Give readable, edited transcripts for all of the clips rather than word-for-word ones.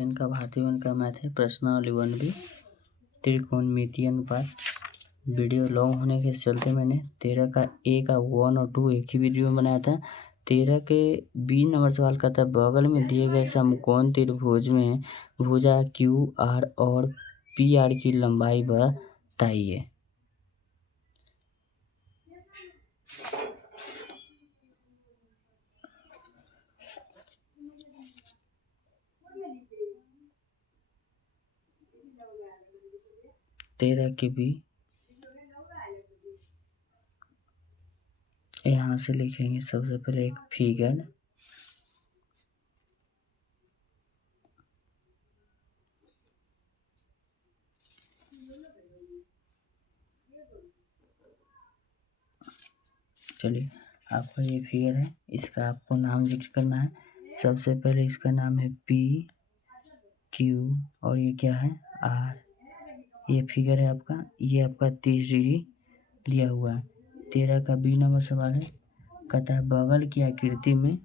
10 का भारतीय वन का मैथ है। प्रश्नावली 1B त्रिकोणमितीय अनुपात। वीडियो लॉन्ग होने के चलते मैंने 13 का ए का 1 और 2 एक ही वीडियो में बनाया था। 13 के बी नंबर सवाल का था, बगल में दिए गए समकोण त्रिभुज में भुजा क्यू आर और पी आर की लंबाई बताइए। तेरह के बी यहाँ से लिखेंगे सबसे पहले एक फिगर, चलिए आपका ये फिगर है, इसका आपको नाम जिक्र करना है। सबसे पहले इसका नाम है पी क्यू और ये क्या है आर। ये फिगर है आपका, ये आपका 30 डिग्री दिया हुआ है। 13 का बी नंबर सवाल है, कहता है बगल की आकृति में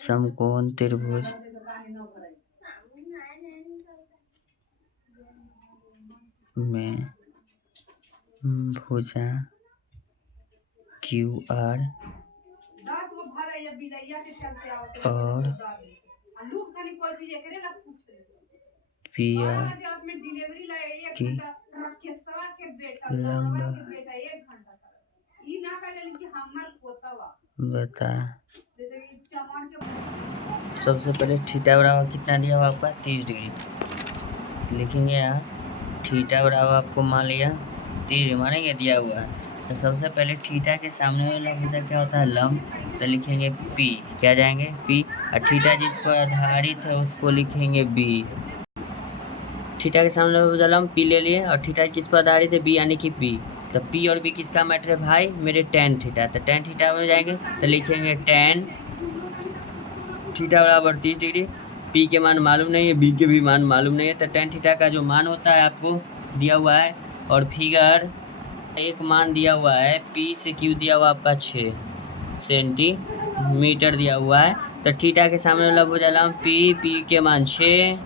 समकोण त्रिभुज में भुजा क्यू आर और पी आर की लंबाई बता। सबसे पहले थीटा बराबर कितना दिया हुआ आपका 30 डिग्री लिखेंगे। यहाँ थीटा बराबर आपको मान लिया 30 मानेंगे दिया हुआ है। तो सबसे पहले थीटा के सामने वाला भुजा क्या होता है लंब, तो लिखेंगे पी, क्या जाएंगे पी, और थीटा जिस पर आधारित है उसको लिखेंगे बी। थीटा के सामने वाला भुजा लंब पी ले लिए और थीटा किस पर आधारित है बी यानी कि पी। तो पी और बी किसका मैटर है भाई, मेरे टेन थीटा। तो टेन थीटा में जाएंगे तो लिखेंगे टेन थीटा बराबर 30 डिग्री। पी के मान मालूम नहीं है, बी के भी मान मालूम नहीं है, तो टेन थीटा का जो मान होता है आपको दिया हुआ है। और फिगर एक मान दिया हुआ है, पी से क्यू दिया हुआ आपका 6 सेंटीमीटर दिया हुआ है। तो थीटा के सामने वाला भुजा लंब पी, पी के मान 6,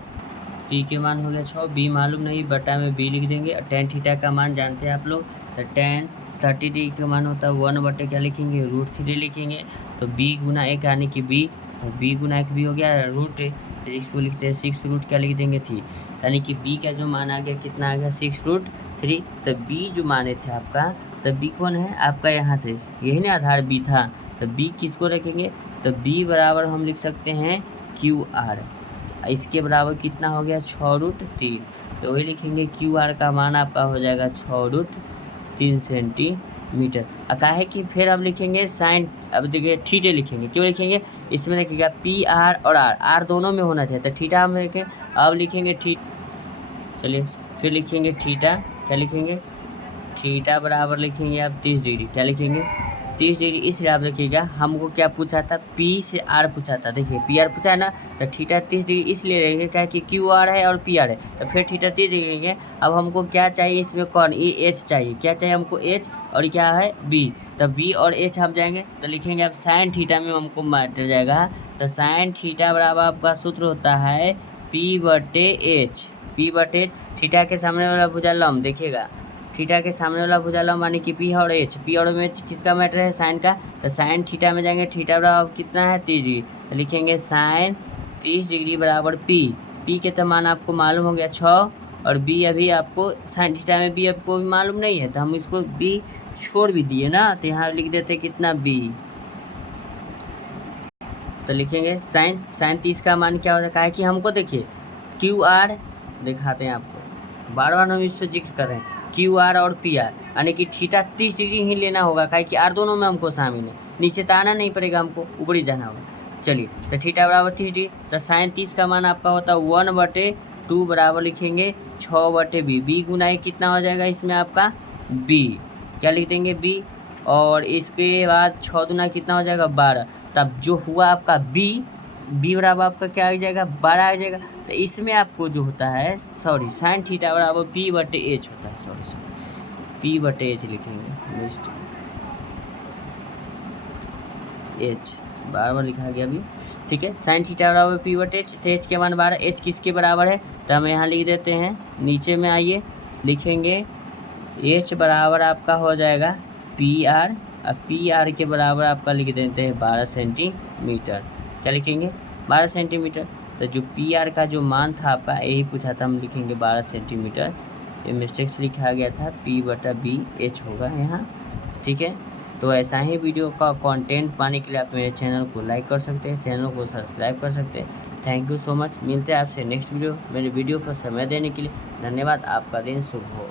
पी के मान हो गया 6, बी मालूम नहीं बटा में बी लिख देंगे। और टेन थीटा का मान जानते हैं आप लोग, तो टेन 30 डिग्री का मान होता है 1 बटे क्या लिखेंगे √3 लिखेंगे। तो बी गुना एक यानी कि बी, तो बी गुना एक बी हो गया रूट, इसको लिखते हैं 6 रूट क्या लिख देंगे 3, यानी कि बी का जो मान आ गया कितना आ गया 6√3। तो बी जो माने थे आपका, तो बी कौन है आपका यहाँ से यही ना आधार बी था, तो बी किसको रखेंगे, तो बी बराबर हम लिख सकते हैं क्यू आर। इसके बराबर कितना हो गया 6√3, तो वही लिखेंगे क्यू आर का मान आपका हो जाएगा 6√3 सेंटीमीटर। काहे कि फिर अब लिखेंगे साइन, अब देखिए थीटे लिखेंगे, क्यों लिखेंगे इसमें देखिएगा पी आर और आर, आर दोनों में होना चाहिए, तो थीटा हम लिखें। अब लिखेंगे चलिए फिर लिखेंगे थीटा, क्या लिखेंगे थीटा बराबर लिखेंगे आप 30 डिग्री, क्या लिखेंगे 30 डिग्री। इसलिए आप देखिएगा हमको क्या पूछा था, पी से आर पूछा था, देखिए पी आर पूछा है ना, तो थीटा 30 डिग्री इसलिए रहेंगे क्या कि क्यू आर है और पी आर है, तो फिर थीटा 30 डिग्री रहेंगे। अब हमको क्या चाहिए इसमें कौन, ये एच चाहिए, क्या चाहिए हमको एच, और क्या है बी, तो बी और एच हम जाएंगे तो लिखेंगे अब साइन थीटा में हमको मैटर जाएगा। तो साइन थीटा बराबर आपका सूत्र होता है पी बटे एच, पी बटे एच। थीटा के सामने वाला भुजा लंब देखिएगा, थीटा के सामने वाला भुजा लंब मानी कि पी और एच, पी और एच किसका मैटर है साइन का, तो साइन थीटा में जाएंगे, थीटा बराबर कितना है 30 डिग्री, तो लिखेंगे साइन 30 डिग्री बराबर पी, पी के तो मान आपको मालूम हो गया 6, और बी अभी आपको साइन थीटा में बी आपको भी मालूम नहीं है, तो हम इसको बी छोड़ भी दिए ना, तो यहाँ लिख देते कितना बी, तो लिखेंगे साइन 30 का मान क्या होता है, कि हमको देखिए क्यू आर दिखाते हैं आपको, बार बार हम इस पर जिक्र कर रहे हैं क्यू आर और पी आर, यानी कि थीटा 30 डिग्री ही लेना होगा, काहे कि आर दोनों में हमको शामिल है, नीचे तो आना नहीं पड़ेगा हमको, ऊपर ही जाना होगा। चलिए तो थीटा बराबर 30 डिग्री, तो साइन 30 का मान आपका होता है 1 बटे 2 बराबर लिखेंगे 6/b। बी गुना ए कितना हो जाएगा इसमें आपका बी, क्या लिख देंगे बी। और इसके बाद 6 दूना कितना हो जाएगा 12। तब जो हुआ आपका बी, बी बराबर आपका क्या आ जाएगा 12 आ जाएगा। तो इसमें आपको जो होता है साइन थीटा बराबर p/h होता है। p/h लिखेंगे, h बार बार लिखा गया अभी, ठीक है। साइन थीटा बराबर p/h, तो h के मान 12, h किसके बराबर है तो हम यहाँ लिख देते हैं। नीचे में आइए लिखेंगे h बराबर आपका हो जाएगा PR, और PR के बराबर आपका लिख देते हैं 12 सेंटीमीटर। क्या लिखेंगे 12 सेंटीमीटर। तो जो PR का जो मान था आपका यही पूछा था, हम लिखेंगे 12 सेंटीमीटर। ये मिस्टेक से लिखा गया था p/h होगा यहाँ, ठीक है। तो ऐसा ही वीडियो का कंटेंट पाने के लिए आप मेरे चैनल को लाइक कर सकते हैं, चैनल को सब्सक्राइब कर सकते हैं। Thank you so much. मिलते हैं आपसे नेक्स्ट वीडियो। मेरे वीडियो को समय देने के लिए धन्यवाद। आपका दिन शुभ हो।